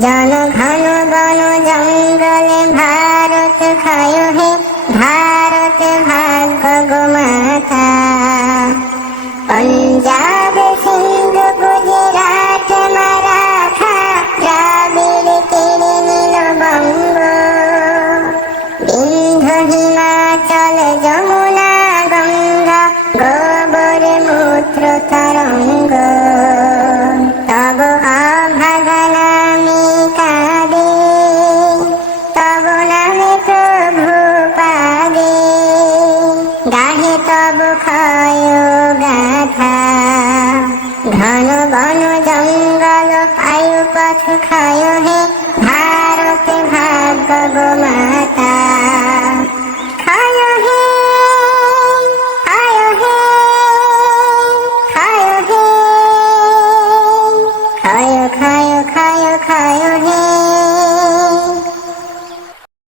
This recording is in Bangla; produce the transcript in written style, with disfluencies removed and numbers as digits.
জন ঘন বন জঙ্গলে ভারত খায় হে, ভারত ভাগ্য গো মাতা। পঞ্জাব সিন্ধ গুজরাট মারাঠা, দ্রাবিড় কেড়ে নিল বঙ্গ। বিন্ধ্য হিমাচল যমুনা গঙ্গা, গোবর মূত্র তরঙ্গ। তব অভাগা নামে কাঁদে, তব নামে প্রভু পাদে। গাহে তব ক্ষয় গাথা, ঘন বন জঙ্গল পায়ু পথ ক্ষয় হে।